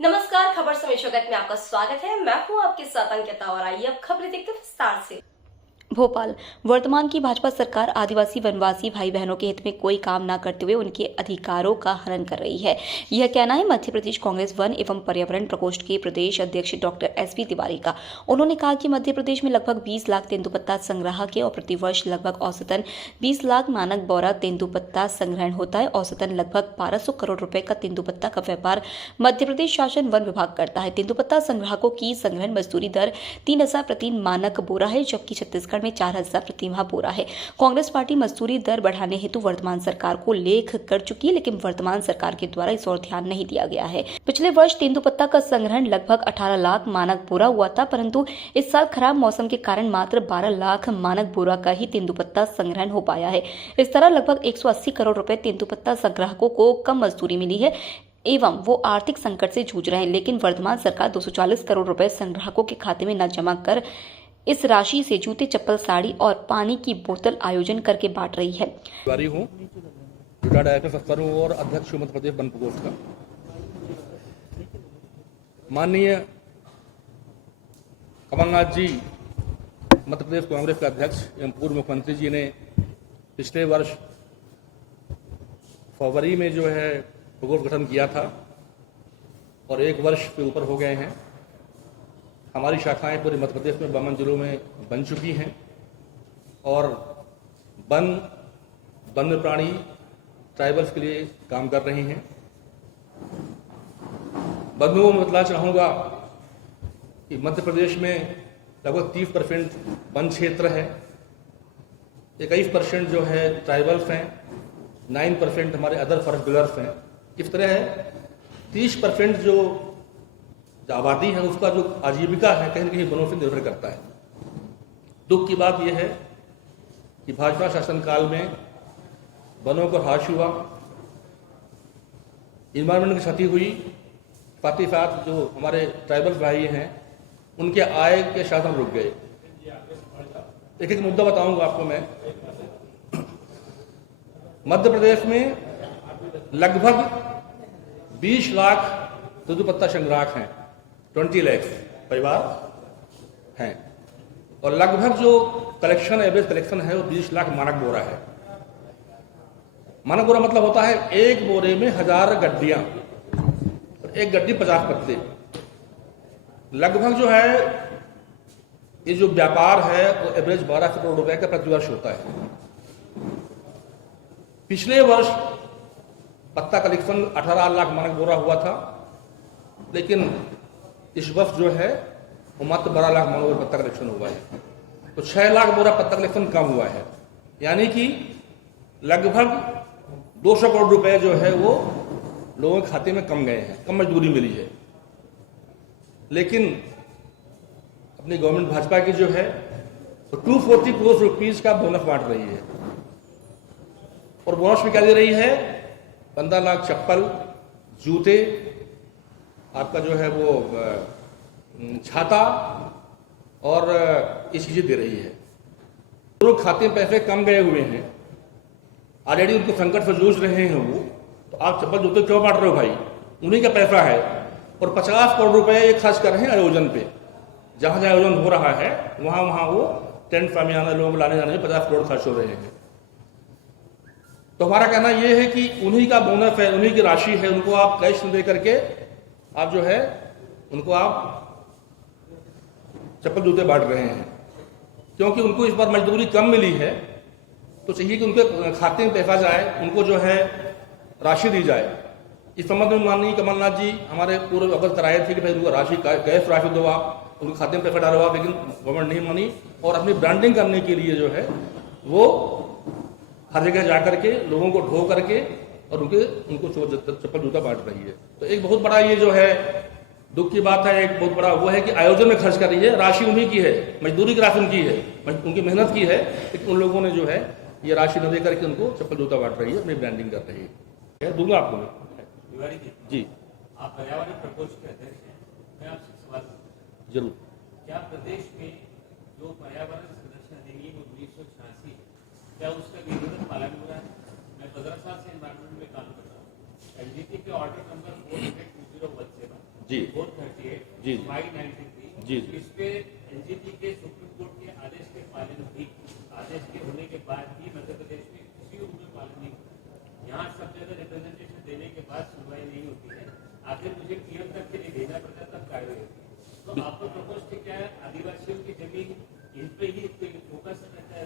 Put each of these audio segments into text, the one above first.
नमस्कार, खबर समय जगत में आपका स्वागत है। मैं हूं आपके साथ अंकिता और आइए अब खबरें देखते हैं विस्तार से। भोपाल। वर्तमान की भाजपा सरकार आदिवासी वनवासी भाई बहनों के हित में कोई काम न करते हुए उनके अधिकारों का हनन कर रही है। यह कहना है मध्य प्रदेश कांग्रेस वन एवं पर्यावरण प्रकोष्ठ के प्रदेश अध्यक्ष डॉक्टर एसपी तिवारी का। उन्होंने कहा कि मध्य प्रदेश में लगभग 20 लाख तेंदुपत्ता संग्राहक के और प्रतिवर्ष लगभग औसतन 20 लाख मानक बोरा तेंदुपत्ता संग्रहण होता है। औसतन लगभग 1200 करोड़ रुपए का तेंदुपत्ता का व्यापार मध्य प्रदेश शासन वन विभाग करता है। तेंदुपत्ता संग्राहकों की संग्रहण मजदूरी दर 3000 प्रति मानक बोरा है, जबकि छत्तीसगढ़ में 4000 प्रति माह बोरा है। कांग्रेस पार्टी मजदूरी दर बढ़ाने हेतु वर्तमान सरकार को लेख कर चुकी है, लेकिन वर्तमान सरकार के द्वारा इस ओर ध्यान नहीं दिया गया है। पिछले वर्ष तेंदुपत्ता का संग्रहण लगभग 18 लाख मानक बोरा हुआ था, परंतु इस साल खराब मौसम के कारण मात्र 12 लाख मानक बोरा का ही तेंदुपत्ता संग्रहण हो पाया है। इस तरह लगभग 180 करोड़ रुपए तेंदुपत्ता संग्राहकों को कम मजदूरी मिली है एवं वो आर्थिक संकट से जूझ रहे हैं, लेकिन वर्तमान सरकार 240 करोड़ रुपए संग्राहकों के खाते में न जमा कर इस राशि से जूते, चप्पल, साड़ी और पानी की बोतल आयोजन करके बांट रही है। तिवारी हूँ, रिटायर्ड आईएएस अफसर हूँ और अध्यक्ष मध्य प्रदेश वन प्रकोष्ठ का। माननीय कमलनाथ जी मध्य प्रदेश कांग्रेस के अध्यक्ष एवं पूर्व मुख्यमंत्री जी ने पिछले वर्ष फरवरी में जो है प्रकोष्ठ गठन किया था और 1 वर्ष से ऊपर हो गए हैं। हमारी शाखाएं पूरे मध्य प्रदेश में 52 जिलों में बन चुकी हैं और वन्य प्राणी ट्राइबल्स के लिए काम कर रही हैं। बंधुओं में बतला चाहूँगा कि मध्य प्रदेश में लगभग 30% वन क्षेत्र है, 21% जो है ट्राइबल्स हैं, 9% हमारे अदर फॉरेस्ट डिवेलपर्स हैं। इस तरह है 30% जो आबादी है उसका जो आजीविका है कहीं न कहीं वनों से निर्भर करता है। दुख की बात यह है कि भाजपा शासनकाल में वनों को ह्रास हुआ, इन्वायरमेंट की क्षति हुई, साथ ही साथ जो हमारे ट्राइबल भाई हैं उनके आय के साधन रुक गए। एक एक मुद्दा बताऊंगा आपको मैं। मध्य प्रदेश में लगभग 20 लाख तेंदुपत्ता संग्राहक हैं, 20 लाख परिवार हैं और लगभग जो कलेक्शन एवरेज कलेक्शन है वो 20 लाख मानक बोरा है। मानक बोरा मतलब होता है एक बोरे में 1000 गड्डियां, एक गड्डी 50 पत्ते। लगभग जो है ये जो व्यापार है वो एवरेज 1200 करोड़ रुपए का प्रतिवर्ष होता है। पिछले वर्ष पत्ता कलेक्शन 18 लाख मानक बोरा हुआ था, लेकिन इस वर्ष जो है वो मात्र 12 लाख मानक बोरा पत्ता कलेक्शन हुआ है, तो 6 लाख बोरा पत्ता कलेक्शन कम हुआ है। यानी कि लगभग 200 करोड़ रुपए जो है वो लोगों के खाते में कम गए हैं, कम मजदूरी मिली है। लेकिन अपनी गवर्नमेंट भाजपा की जो है तो 240 करोड़ रुपीज का बोनस बांट रही है और बोनस में क्या दे रही है? 15 लाख चप्पल, जूते, आपका जो है वो छाता और ये चीजें दे रही है। जो खाते में पैसे कम गए हुए हैं, ऑलरेडी उनको संकट से जूझ रहे हैं वो, तो आप चप्पल जूते क्यों बांट रहे हो भाई? उन्हीं का पैसा है और 50 करोड़ रुपए ये खर्च कर रहे हैं आयोजन पे। जहां जहां आयोजन हो रहा है वहां वहां वो टेंट फामियाना लोगों को लाने जाने में 50 करोड़ खर्च हो रहे हैं। तो हमारा कहना यह है कि उन्हीं का बोनस है, उन्हीं की राशि है, उनको आप कैश दे करके आप जो है उनको आप चप्पल जूते बांट रहे हैं, क्योंकि उनको इस बार मजदूरी कम मिली है तो चाहिए कि उनके खाते में पैसा जाए, उनको जो है राशि दी जाए। इस संबंध में माननीय कमलनाथ जी हमारे पूर्व अवगत कराए थे कि भाई उनको राशि कैश राशि दो, आप उनके खाते में पैसा डालो आप, लेकिन गवर्नमेंट नहीं मानी और अपनी ब्रांडिंग करने के लिए जो है वो हर जगह जाकर के लोगों को ढो करके और उनको चप्पल जूता बांट रही है। तो एक बहुत बड़ा ये जो है दुख की बात है, एक बहुत बड़ा वो है कि आयोजन में खर्च कर रही है, राशि उन्हीं की है, मजदूरी की राशि उनकी है, उनकी मेहनत की है, लेकिन उन लोगों ने जो है ये राशि न दे करके उनको चप्पल जूता बांट रही है, अपनी ब्रांडिंग कर रही है। दूंगा आपको तिवारी जी, आप पर्यावरण प्रकोष्ठ के अध्यक्ष हैं, मैं आपसे सवाल पूछूं। जरूर। क्या प्रदेश में जो पर्यावरण संरक्षण अधिनियम 1986 है, क्या उसका विधिवत पालन हो रहा है? मैं 15 साल से एनवायरमेंट में काम कर रहा हूँ। एलजीटी के ऑर्डर नंबर 400-2017 जी 438 जी 593 जी इस पे एनजीटी के सुप्रीम कोर्ट के आदेश के पालन भी आदेश के होने के बाद भी मध्य प्रदेश में किसी रूप में पालन नहीं होता। यहाँ सब जगह रिप्रेजेंटेशन देने के बाद सुनवाई नहीं होती है, आखिर मुझे पीएम तक के लिए भेजना पड़ता तब कार्रवाई होती है। तो आपको प्रपोज क्या है, आदिवासियों की जमीन इन पे ही फोकस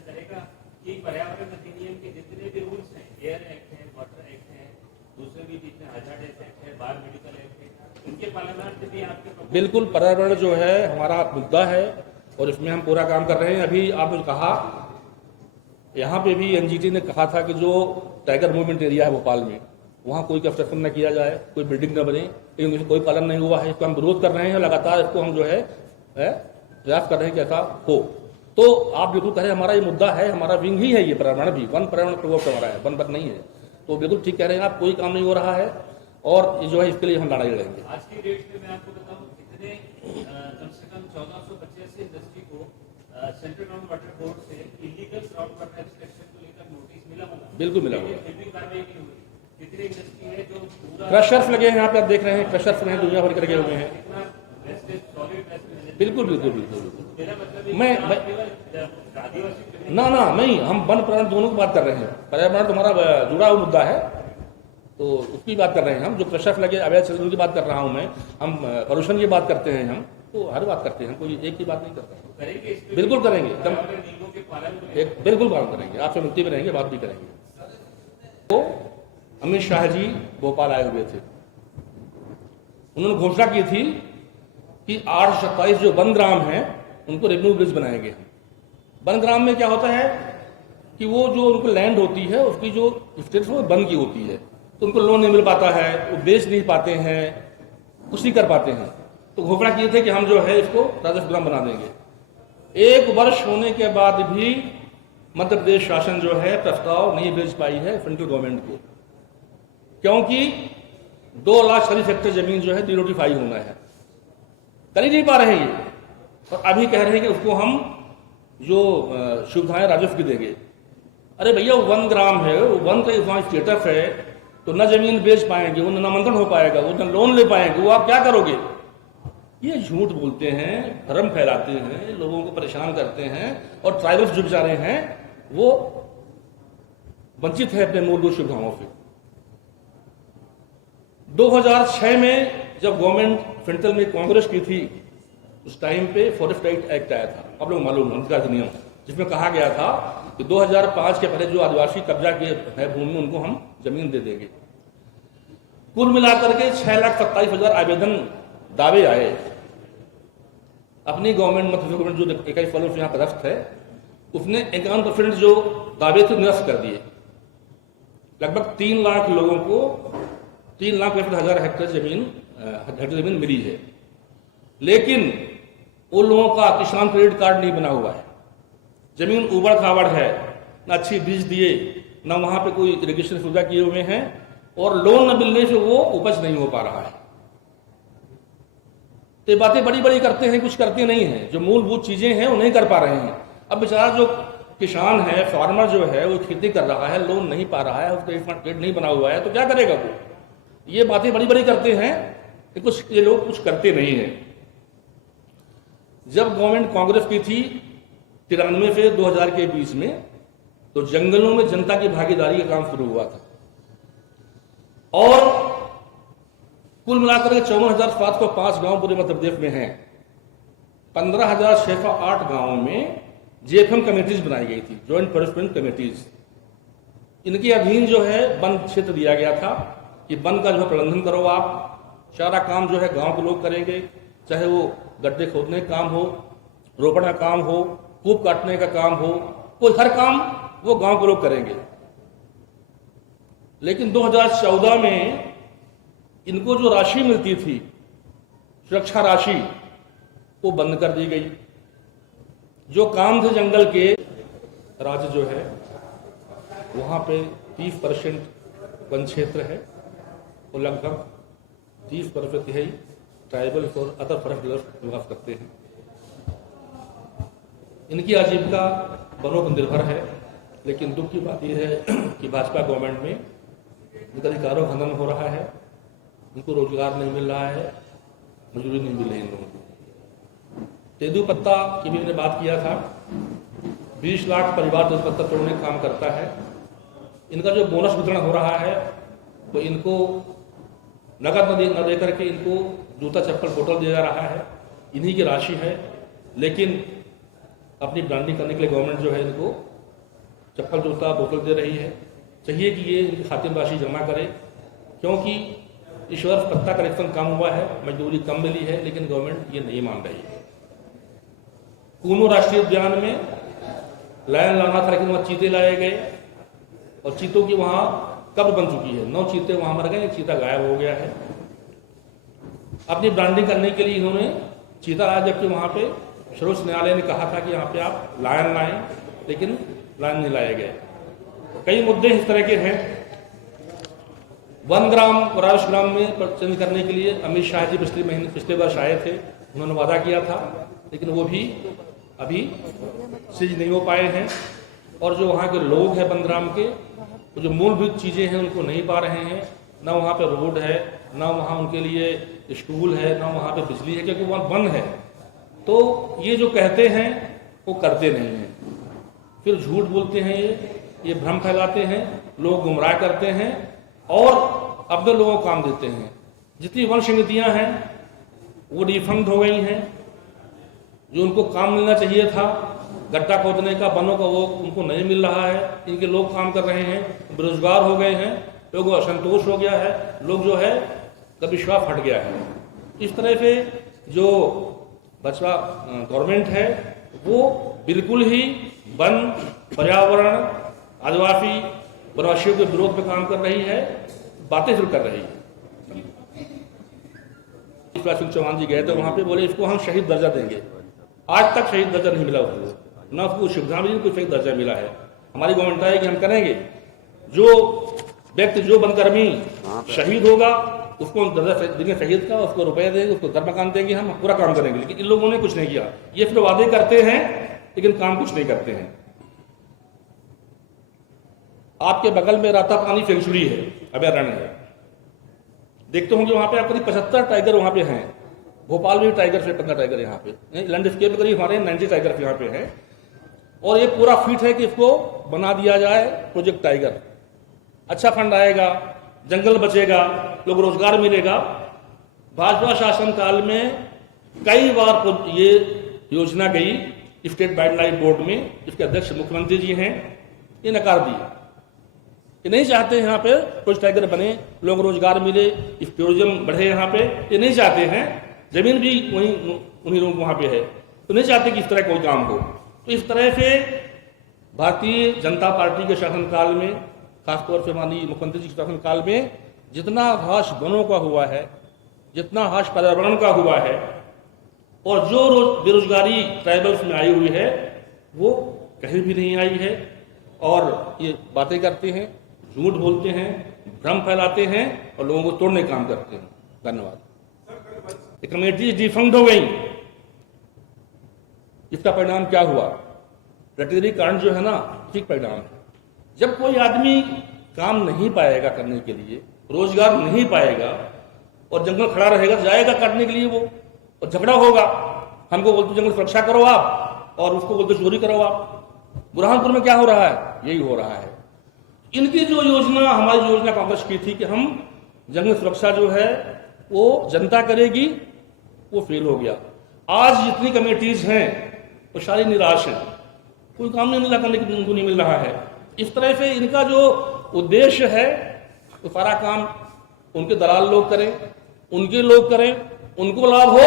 करेगा कि पर्यावरण अधिनियम के जितने भी रूल्स हैं, एयर एक्ट है, वाटर एक्ट है, दूसरे भी जितने हजार्डस एक्ट है, बार मेडिकल एक्ट है, इनके पालनार्थ भी आपके बिल्कुल पर्यावरण जो है हमारा मुद्दा है और इसमें हम पूरा काम कर रहे हैं। अभी आपने कहा यहाँ पे भी एनजीटी ने कहा था कि जो टाइगर मूवमेंट एरिया है भोपाल में वहाँ कोई कंस्ट्रक्शन न किया जाए, कोई बिल्डिंग न बने, लेकिन इसमें कोई पालन नहीं हुआ है। इसको हम विरोध कर रहे हैं, लगातार इसको हम जो है प्रयास कर रहे हैं कि ऐसा हो। तो आप बिल्कुल कह रहे हैं हमारा ये मुद्दा है, हमारा विंग ही है ये पर्यावरण भी, वन पर्यावरण प्रकोप हमारा है, वन पर नहीं है। तो बिल्कुल ठीक कह रहे हैं आप, कोई काम नहीं हो रहा है और ये जो है इसके लिए हम लड़ाई लड़ेंगे। आज की डेट में मैं आपको बताऊं कितने कम से कम 1485 इंडस्ट्री को सेंट्रल ग्राउंड वाटर बोर्ड से इलीगल ग्राउंड वाटर एक्सट्रैक्शन को लेकर नोटिस मिला होगा, बिल्कुल मिला होगा। फिर भी कार्रवाई नहीं हुई। कितनी इंडस्ट्री है जो पूरा क्रशर्स लगे हैं यहाँ पे, आप देख रहे हैं क्रशर्स हैं दुनिया भर के लगे हुए हैं। कितना वेस्टेज सॉलिड वेस्ट बिल्कुल बिल्कुल बिल्कुल बिल्कुल मेरा मतलब मैं आदिवासी ना नहीं, हम वन पर्यावरण दोनों की बात कर रहे हैं। पर्यावरण तो हमारा जुड़ा हुआ मुद्दा है, तो उसकी बात कर रहे हैं हम। जो क्रशर्स लगे अवैध संग्रह की बात कर रहा हूं मैं, हम पॉल्यूशन की बात करते हैं, हम तो हर बात करते हैं, कोई एक की बात नहीं करते हैं। करेंगे इस पे बिल्कुल करेंगे, एकदम नियमों के पालन को एक बिल्कुल बात करेंगे, आपसे मिलते भी रहेंगे, बात भी करेंगे। तो अमित शाह जी भोपाल आए हुए थे, उन्होंने घोषणा की थी कि 827 जो वन ग्राम हैं उनको रेवेन्यू ब्रिज बनाएंगे। वन ग्राम में क्या होता है कि वो जो उनको लैंड होती है उसकी जो स्टेटस वो वन की होती है, तो उनको लोन नहीं मिल पाता है, वो बेच नहीं पाते हैं, कुछ नहीं कर पाते हैं। तो घोषणा किए थे कि हम जो है इसको राजस्व ग्राम बना देंगे। 1 वर्ष होने के बाद भी मध्य प्रदेश शासन जो है प्रस्ताव नहीं भेज पाई है सेंट्रल गवर्नमेंट को, क्योंकि 2 लाख 40 हेक्टेयर जमीन जो है डिनोटिफाई होना है, कर ही नहीं पा रहे हैं ये। और अभी कह रहे हैं कि उसको हम जो सुविधाएं राजस्व की देंगे। अरे भैया 1 ग्राम है, वो वन का वहां स्टेटस है, तो न जमीन बेच पाएंगे, वो न नामांकन हो पाएगा, वो न लोन ले पाएंगे, वो आप क्या करोगे? ये झूठ बोलते हैं, भ्रम फैलाते हैं, लोगों को परेशान करते हैं, और ट्राइबल्स जो बेचारे हैं वो वंचित है अपने मूलभूत सुविधाओं से। 2006 में जब गवर्नमेंट सेंट्रल में कांग्रेस की थी, उस टाइम पे फॉरेस्ट राइट एक्ट आया था, आप लोग मालूम है, उनका अधिनियम, जिसमें कहा गया था कि 2005 के पहले जो आदिवासी कब्जा के है भूमि में उनको हम जमीन दे देंगे। कुल मिलाकर के 6,27,000 आवेदन दावे आए। अपनी गवर्नमेंट मध्य गवर्नमेंट जो इकाई फॉलो यहाँ पदस्थ है उसने 51% जो दावे थे निरस्त कर दिए। लगभग 3 लाख लोगों को 3,65,000 हेक्टेयर जमीन मिली है, लेकिन उन लोगों का किसान क्रेडिट कार्ड नहीं बना हुआ है, जमीन उबड़ खाबड़ है, न अच्छी बीज दिए, न वहां पे कोई इरिगेशन सुविधा किए हुए हैं, और लोन न मिलने से वो उपज नहीं हो पा रहा है। तो ये बातें बड़ी बड़ी करते हैं, कुछ करते नहीं है, जो मूलभूत चीजें हैं वो नहीं कर पा रहे हैं। अब बेचारा जो किसान है, फार्मर जो है, वो खेती कर रहा है, लोन नहीं पा रहा है, उसका क्रेडिट नहीं बना हुआ है, तो क्या करेगा वो? ये बातें बड़ी बड़ी करते हैं, कुछ ये लोग कुछ करते नहीं है। जब गवर्नमेंट कांग्रेस की थी 93 से 2000 के बीच में, तो जंगलों में जनता की भागीदारी का काम शुरू हुआ था, और कुल मिलाकर के 54,705 गांव पूरे मध्य प्रदेश में हैं। 15,608 गांवों में जेएफएम कमेटीज बनाई गई थी, ज्वाइंट फॉरेस्ट कमेटीज। इनके अधीन जो है वन क्षेत्र दिया गया था कि वन का जो है प्रबंधन करो आप, सारा काम जो है गांव के लोग करेंगे, चाहे वो गड्ढे खोदने का काम हो, रोपण का काम हो, कूप काटने का काम हो, कोई हर काम वो गांव के लोग करेंगे। लेकिन 2014 में इनको जो राशि मिलती थी, सुरक्षा राशि, वो बंद कर दी गई। जो काम थे जंगल के, राज्य जो है वहां पे 30% वन क्षेत्र है, और लगभग 30% ही ट्राइबल और अदर फॉरेस्ट डीलर्स निवास करते हैं। इनकी आजीविका वनों पर निर्भर है, लेकिन दुख की बात यह है कि भाजपा गवर्नमेंट में इनका अधिकारों का हनन हो रहा है, उनको रोजगार नहीं मिल रहा है, मजदूरी नहीं मिल रही इन लोगों को। तेंदुपत्ता की भी मैंने बात किया था, 20 लाख परिवार तेंदुपत्ता तोड़ने का काम करता है। इनका जो बोनस वितरण हो रहा है तो इनको नकद न दे करके इनको जूता चप्पल बोतल दिया जा रहा है, इन्हीं की राशि है। लेकिन अपनी ब्रांडिंग करने के लिए गवर्नमेंट जो है इनको चप्पल जूता बोतल दे रही है। चाहिए कि ये इनकी खातिर राशि जमा करे, क्योंकि इस वर्ष पत्ता कलेक्शन कम हुआ है, मजदूरी कम मिली है, लेकिन गवर्नमेंट ये नहीं मान रही है। कूनो राष्ट्रीय उद्यान में लायन लाना था, लेकिन वहाँ चीते लाए गए और चीतों की वहाँ कब्र बन चुकी है। 9 चीते वहाँ मर गए, एक चीता गायब हो गया है। अपनी ब्रांडिंग करने के लिए इन्होंने चीता लाया, जबकि वहाँ पे सर्वोच्च न्यायालय ने कहा था कि यहाँ पे आप लायन लाएं, लेकिन लायन नहीं लाए गए। कई मुद्दे इस तरह के हैं। 1 ग्राम और आयुष ग्राम में चेंज करने के लिए अमित शाह जी पिछले वर्ष आए थे, उन्होंने वादा किया था, लेकिन वो भी अभी सिद्ध नहीं हो पाए हैं। और जो वहाँ के लोग हैं 1 ग्राम के, वो जो मूलभूत चीज़ें हैं उनको नहीं पा रहे हैं। ना वहाँ पे रोड है, ना वहाँ उनके लिए स्कूल है, ना वहाँ पे बिजली है, क्योंकि वहाँ बंद है। तो ये जो कहते हैं वो करते नहीं हैं, फिर झूठ बोलते हैं, ये भ्रम फैलाते हैं, लोग गुमराह करते हैं और अपने लोगों को काम देते हैं। जितनी वन समितियाँ हैं वो डिफंक्ट हो गई हैं। जो उनको काम मिलना चाहिए था गड्ढा खोदने का, वनों का, वो उनको नहीं मिल रहा है। इनके लोग काम कर रहे हैं, बेरोजगार हो गए हैं, लोगों को असंतोष हो गया है, लोग जो है का विश्वास हट गया है। इस तरह से जो बचवा गवर्नमेंट है वो बिल्कुल ही वन, पर्यावरण, आदिवासी वनवासियों के विरोध में काम कर रही है, बातें शुरू कर रही है। शिवराज सिंह चौहान जी गए थे वहां पे, बोले इसको हम शहीद दर्जा देंगे। आज तक शहीद दर्जा नहीं मिला उसको, ना उसको सुविधा मिली, कोई शहीद दर्जा मिला है। हमारी गवर्नमेंट है कि हम करेंगे, जो व्यक्ति, जो वनकर्मी शहीद होगा उसको दर्जा देंगे शहीद का, उसको रुपए देंगे, उसको घर मकान देंगे, हम पूरा काम करेंगे। लेकिन इन लोगों ने कुछ नहीं किया। ये फिर वादे करते हैं लेकिन काम कुछ नहीं करते हैं। आपके बगल में रातापानी सेंचुरी है, अभयारण्य है, देखते होंगे वहां पे आपको 75 टाइगर वहां पे हैं। भोपाल में टाइगर से 15 टाइगर यहाँ पे, लैंडस्केप में करीब हमारे 90 टाइगर यहाँ पे हैं। और ये पूरा फिट है कि इसको बना दिया जाए प्रोजेक्ट टाइगर। अच्छा फंड आएगा, जंगल बचेगा, लोग रोजगार मिलेगा। भाजपा शासन काल में कई बार ये योजना गई स्टेट वाइल्ड लाइफ बोर्ड में, इसके अध्यक्ष मुख्यमंत्री जी हैं, ये नकार दिए कि नहीं चाहते यहाँ पे कुछ टाइगर बने, लोग रोजगार मिले, टूरिज्म बढ़े यहाँ पे, ये नहीं चाहते हैं। जमीन भी वहीं उन्हीं लोगों वहाँ पे है, तो नहीं चाहते कि इस तरह कोई काम हो। तो इस तरह से भारतीय जनता पार्टी के शासनकाल में, खासतौर से माननीय मुख्यमंत्री जी के शासनकाल में, जितना ह्रास वनों का हुआ है, जितना ह्रास पर्यावरण का हुआ है, और जो बेरोजगारी ट्राइबल्स में आई हुई है वो कहीं भी नहीं आई है। और ये बातें करते हैं, झूठ बोलते हैं, भ्रम फैलाते हैं और लोगों को तोड़ने का काम करते हैं। धन्यवाद। कमेटी डिफंक्ट हो गई, इसका परिणाम क्या हुआ? रटेरी कांड जो है ना, ठीक परिणाम है। जब कोई आदमी काम नहीं पाएगा करने के लिए, रोजगार नहीं पाएगा और जंगल खड़ा रहेगा, जाएगा काटने के लिए वो, और झगड़ा होगा। हमको बोलते जंगल सुरक्षा करो आप, और उसको बोलते चोरी करो आप। बुरहानपुर में क्या हो रहा है? यही हो रहा है। इनकी जो योजना, हमारी योजना कांग्रेस की थी कि हम जंगल सुरक्षा जो है वो जनता करेगी, वो फेल हो गया। आज जितनी कमेटीज हैं वो सारी निराश हैं, कोई काम नहीं मिला करने की, उनको नहीं मिल रहा है। इस तरह से इनका जो उद्देश्य है वो सारा काम उनके दलाल लोग करें, उनके लोग करें, उनको लाभ हो,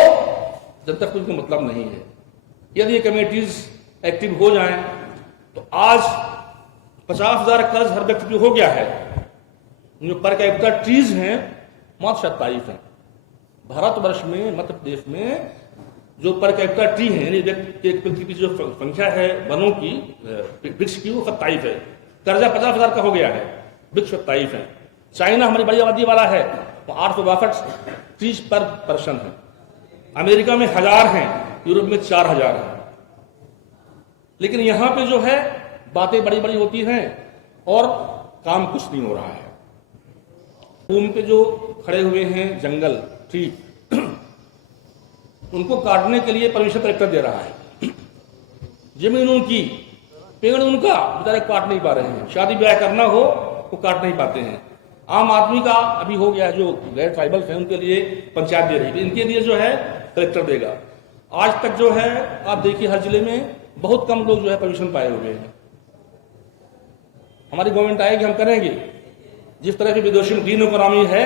जब तक उनको मतलब नहीं है। यदि ये कमेटीज एक्टिव हो जाएं तो आज 50,000 कर्ज हर व्यक्ति हो गया है। जो पर कैपिटा ट्रीज हैं मात्र 27 हैं। भारतवर्ष में, मध्य प्रदेश में जो पर कैपिटा ट्री है, यानी व्यक्ति की जो संख्या है वनों की, वृक्ष की, वो 27 है। कर्जा 50,000 का हो गया है, वृक्ष 27 है। चाइना हमारी बड़ी आबादी वाला है, वो 862 ट्रीज पर पर्सन है। अमेरिका में 1000 हैं, यूरोप में 4000 हैं। लेकिन यहां पे जो है बातें बड़ी बड़ी होती हैं और काम कुछ नहीं हो रहा है। भूमि पे जो खड़े हुए हैं जंगल, ट्री, उनको काटने के लिए परमिशन कलेक्टर दे रहा है। जमीन उनकी, पेड़ उनका, बेचारे काट नहीं पा रहे हैं। शादी ब्याह करना हो वो काट नहीं पाते हैं। आम आदमी का अभी हो गया, जो गैर ट्राइबल है उनके लिए पंचायत दे रही है, इनके लिए जो है कलेक्टर देगा। आज तक जो है आप देखिए हर जिले में बहुत कम लोग जो है परमिशन पाए हुए हैं। हमारी गवर्नमेंट आएगी, हम करेंगे। जिस तरह की विदेशी में ग्रीन इकोनॉमी है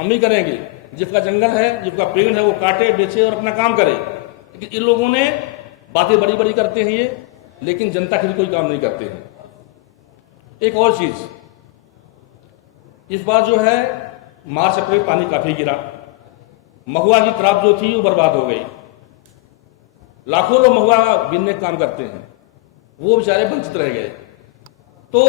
हम भी करेंगे। जिसका जंगल है, जिसका पेड़ है, वो काटे, बेचे और अपना काम करे। लेकिन इन लोगों ने बातें बड़ी बड़ी करते हैं ये, लेकिन जनता के लिए कोई काम नहीं करते हैं। एक और चीज, इस बार जो है मार्च अप्रैल पानी काफी गिरा, महुआ की क्रॉप जो थी वो बर्बाद हो गई। लाखों लोग महुआ बीनने का काम करते हैं, वो बेचारे वंचित रह गए। तो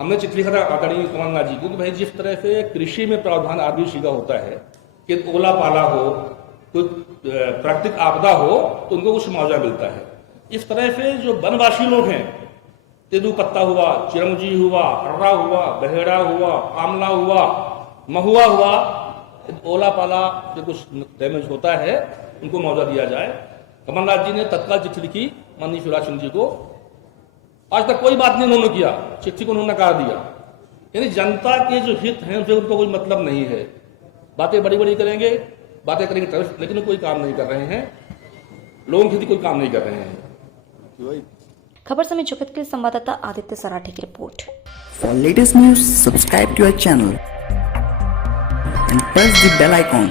हमने चिट्ठी लिखा था आदरणीय कमलनाथ जी को कि भाई जिस तरह से कृषि में प्रावधान आदिवासी का होता है कि ओला पाला हो, कोई प्राकृतिक आपदा हो तो उनको कुछ मुआवजा मिलता है, इस तरह से जो वनवासी लोग हैं, तेंदुपत्ता हुआ, चिरंजी हुआ, हर्रा हुआ, बहेड़ा हुआ, आमला हुआ, महुआ हुआ, ओला पाला जो कुछ डैमेज होता है उनको मुआवजा दिया जाए। कमलनाथ जी ने तत्काल चिट्ठी लिखी माननीय शिवराज सिंह जी को। आज तक कोई बात नहीं उन्होंने किया, चिट्ठी को उन्होंने नकार दिया। यानी जनता के जो हित हैं उनसे उनको कोई मतलब नहीं है। बातें बड़ी बड़ी करेंगे, बातें करेंगे, लेकिन कोई काम नहीं कर रहे हैं। लोगों के लिए कोई काम नहीं कर रहे हैं। खबर समय जगत के लिए संवाददाता आदित्य सराठी की report. For latest news, subscribe to our channel and press the bell icon.